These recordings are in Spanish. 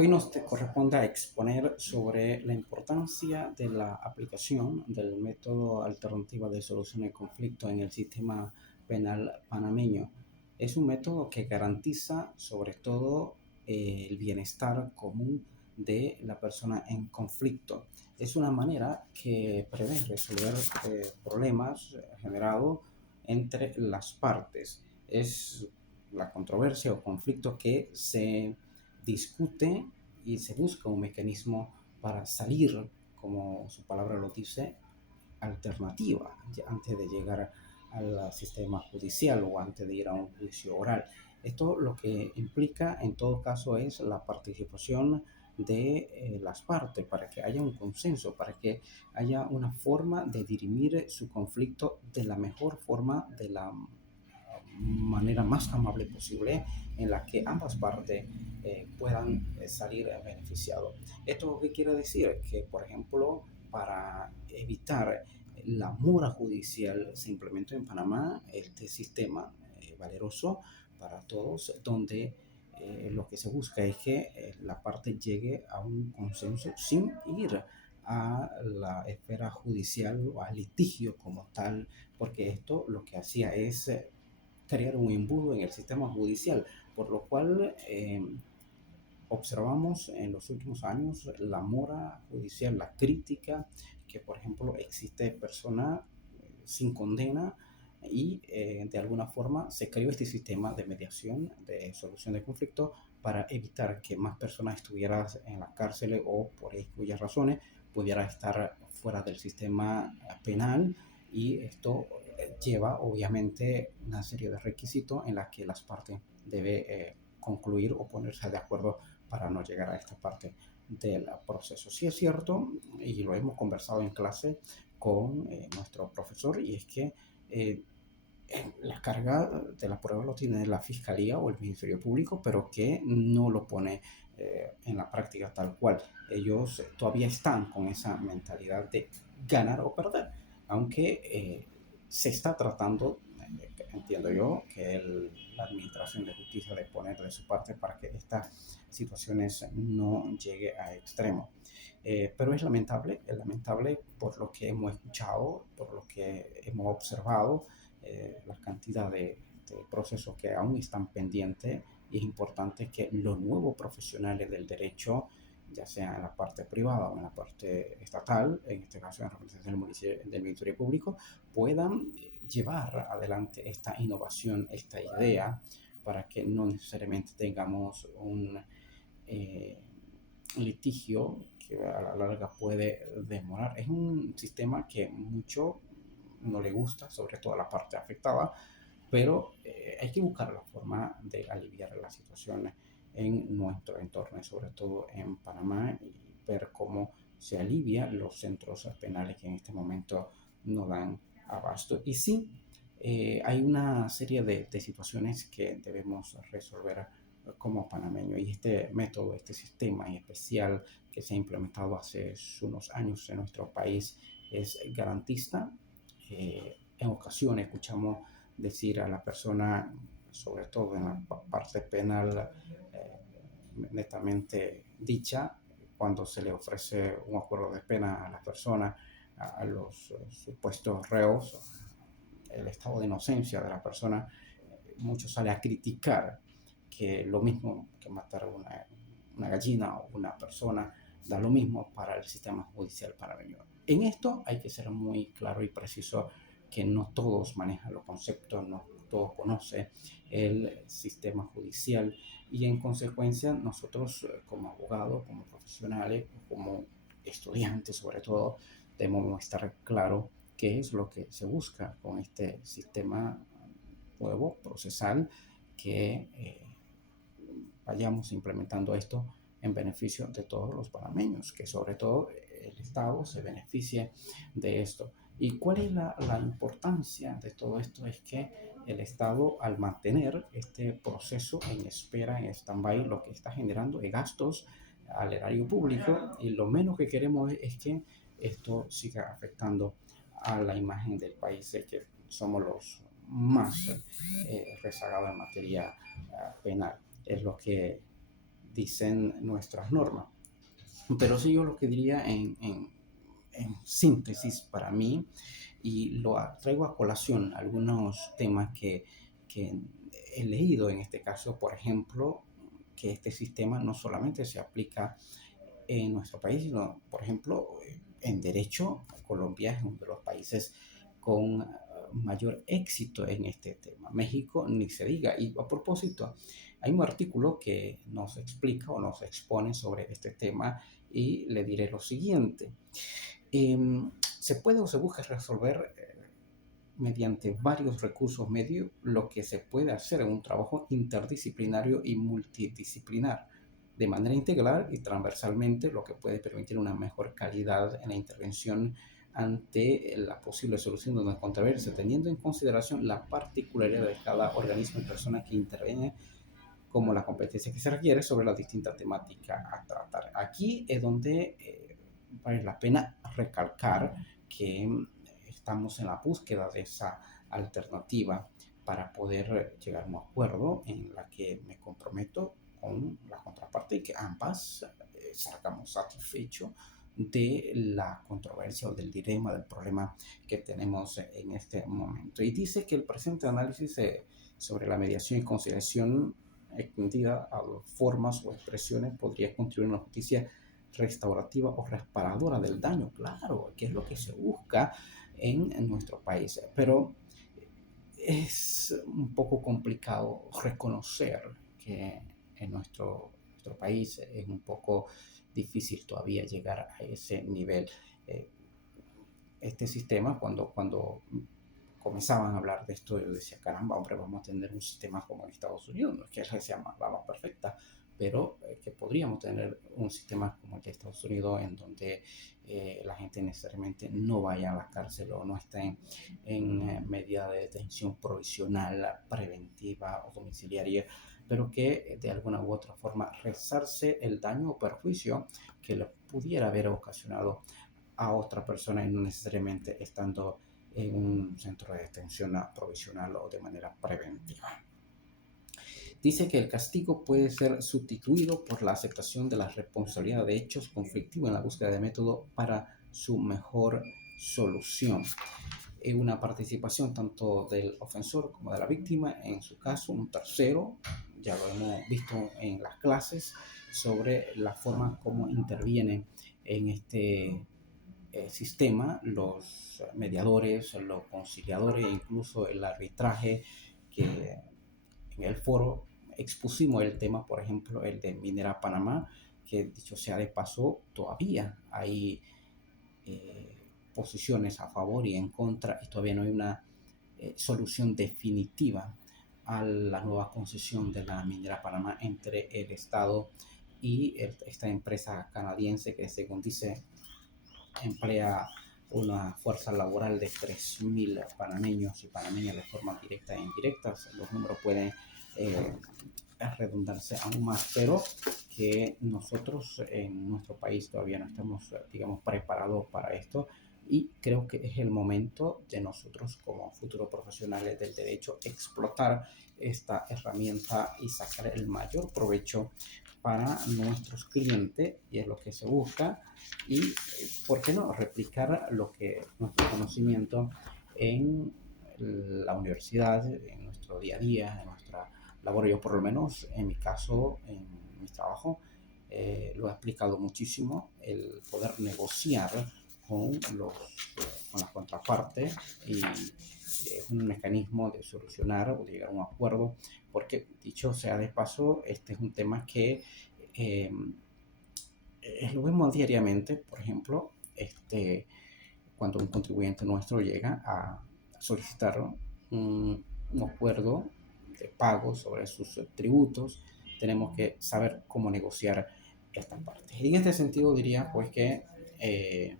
Hoy nos te corresponde a exponer sobre la importancia de la aplicación del método alternativo de solución de conflicto en el sistema penal panameño. Es un método que garantiza sobre todo el bienestar común de la persona en conflicto. Es una manera que prevé resolver problemas generados entre las partes. Es la controversia o conflicto que se discute y se busca un mecanismo para salir, como su palabra lo dice, alternativa antes de llegar al sistema judicial o antes de ir a un juicio oral. Esto lo que implica en todo caso es la participación de las partes para que haya un consenso, para que haya una forma de dirimir su conflicto de la mejor forma, de la manera más amable posible en la que ambas partes puedan salir beneficiados. ¿Esto qué quiere decir? Que, por ejemplo, para evitar la mora judicial se implementó en Panamá este sistema valeroso para todos, donde lo que se busca es que la parte llegue a un consenso sin ir a la esfera judicial o al litigio como tal, porque esto lo que hacía es crear un embudo en el sistema judicial, por lo cual observamos en los últimos años la mora judicial, la crítica, que por ejemplo existe persona sin condena y de alguna forma se creó este sistema de mediación, de solución de conflicto para evitar que más personas estuvieran en la cárcel o por cuyas razones pudiera estar fuera del sistema penal y esto lleva obviamente una serie de requisitos en la que las partes deben concluir o ponerse de acuerdo para no llegar a esta parte del proceso. Sí es cierto, y lo hemos conversado en clase con nuestro profesor, y es que eh, la carga de la prueba lo tiene la Fiscalía o el Ministerio Público, pero que no lo pone en la práctica tal cual. Ellos todavía están con esa mentalidad de ganar o perder, aunque se está tratando, entiendo yo, que la Administración de Justicia de poner de su parte para que estas situaciones no llegue a extremo. Pero es lamentable por lo que hemos escuchado, por lo que hemos observado, la cantidad de procesos que aún están pendientes, y es importante que los nuevos profesionales del derecho, ya sea en la parte privada o en la parte estatal, en este caso en representación del Ministerio Público, puedan llevar adelante esta innovación, esta idea, para que no necesariamente tengamos un eh, litigio que a la larga puede demorar. Es un sistema que mucho no le gusta, sobre todo a la parte afectada, pero hay que buscar la forma de aliviar la situación en nuestro entorno, y sobre todo en Panamá, y ver cómo se alivia los centros penales que en este momento no dan abasto. Y sí, hay una serie de situaciones que debemos resolver como panameño, y este método, este sistema en especial que se ha implementado hace unos años en nuestro país es garantista. En ocasiones escuchamos decir a la persona, sobre todo en la parte penal netamente dicha, cuando se le ofrece un acuerdo de pena a la persona, a los supuestos reos, el estado de inocencia de la persona, mucho sale a criticar que lo mismo que matar una gallina o una persona, da lo mismo para el sistema judicial panameño. En esto hay que ser muy claro y preciso que no todos manejan los conceptos, no todos conocen el sistema judicial, y en consecuencia nosotros como abogados, como profesionales, como estudiantes sobre todo, debemos estar claro qué es lo que se busca con este sistema nuevo, procesal, que vayamos implementando esto en beneficio de todos los panameños, que sobre todo el Estado se beneficie de esto. ¿Y cuál es la importancia de todo esto? Es que el Estado, al mantener este proceso en espera, en stand-by, lo que está generando es gastos al erario público, y lo menos que queremos es que esto siga afectando a la imagen del país, de que somos los más rezagados en materia penal. Es lo que dicen nuestras normas. Pero sí, yo lo que diría en síntesis para mí, y traigo a colación algunos temas que he leído en este caso, por ejemplo, que este sistema no solamente se aplica en nuestro país, sino, por ejemplo, en derecho, Colombia es uno de los países con mayor éxito en este tema. México ni se diga. Y a propósito, hay un artículo que nos explica o nos expone sobre este tema y le diré lo siguiente. Se puede o se busca resolver mediante varios recursos medios lo que se puede hacer en un trabajo interdisciplinario y multidisciplinar de manera integral y transversalmente, lo que puede permitir una mejor calidad en la intervención ante la posible solución de una controversia, teniendo en consideración la particularidad de cada organismo y persona que interviene, como la competencia que se requiere sobre la distinta temática a tratar. Aquí es donde vale la pena recalcar que estamos en la búsqueda de esa alternativa para poder llegar a un acuerdo en la que me comprometo con la contraparte y que ambas salgamos satisfechos de la controversia o del dilema, del problema que tenemos en este momento. Y dice que el presente análisis sobre la mediación y conciliación extendida a formas o expresiones podría contribuir a una justicia restaurativa o reparadora del daño, claro, que es lo que se busca en nuestro país. Pero es un poco complicado reconocer que en nuestro país es un poco difícil todavía llegar a ese nivel. Eh, este sistema, cuando comenzaban a hablar de esto, yo decía, caramba, hombre, vamos a tener un sistema como en Estados Unidos, no es que sea la más perfecta, pero que podríamos tener un sistema como el de Estados Unidos en donde la gente necesariamente no vaya a la cárcel o no esté en medida de detención provisional, preventiva o domiciliaria, pero que de alguna u otra forma resarce el daño o perjuicio que le pudiera haber ocasionado a otra persona y no necesariamente estando en un centro de detención provisional o de manera preventiva. Dice que el castigo puede ser sustituido por la aceptación de la responsabilidad de hechos conflictivos en la búsqueda de método para su mejor solución. Una participación tanto del ofensor como de la víctima, en su caso un tercero, ya lo hemos visto en las clases, sobre la forma como interviene en este sistema los mediadores, los conciliadores, incluso el arbitraje, que en el foro expusimos el tema, por ejemplo, el de Minera Panamá, que dicho sea de paso, todavía hay posiciones a favor y en contra, y todavía no hay una solución definitiva a la nueva concesión de la Minera Panamá entre el Estado y esta empresa canadiense que, según dice, emplea una fuerza laboral de 3.000 panameños y panameñas de forma directa e indirecta. Los números pueden redundarse aún más, pero que nosotros en nuestro país todavía no estamos, digamos, preparados para esto. Y creo que es el momento de nosotros como futuros profesionales del derecho explotar esta herramienta y sacar el mayor provecho para nuestros clientes, y es lo que se busca, y por qué no replicar lo que nuestro conocimiento en la universidad, en nuestro día a día, en nuestra labor. Yo por lo menos en mi caso, en mi trabajo, lo he explicado muchísimo, el poder negociar con, con la contraparte, y es un mecanismo de solucionar o de llegar a un acuerdo, porque dicho sea de paso, este es un tema que eh, lo vemos diariamente. Por ejemplo, cuando un contribuyente nuestro llega a solicitar un acuerdo de pago sobre sus tributos, tenemos que saber cómo negociar esta parte. Y en este sentido diría pues que eh,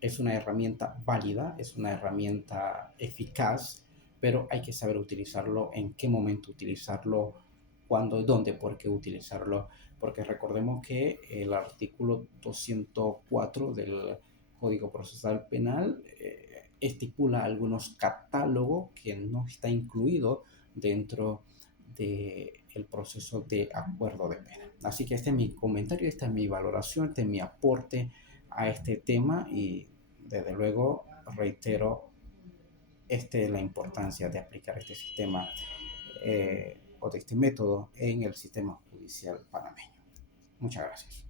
es una herramienta válida, es una herramienta eficaz, pero hay que saber utilizarlo, en qué momento utilizarlo, cuándo, dónde, por qué utilizarlo, porque recordemos que el artículo 204 del Código Procesal Penal estipula algunos catálogos que no está incluido dentro del el proceso de acuerdo de pena. Así que este es mi comentario, esta es mi valoración, este es mi aporte a este tema y desde luego reitero la importancia de aplicar este sistema o de este método en el sistema judicial panameño. Muchas gracias.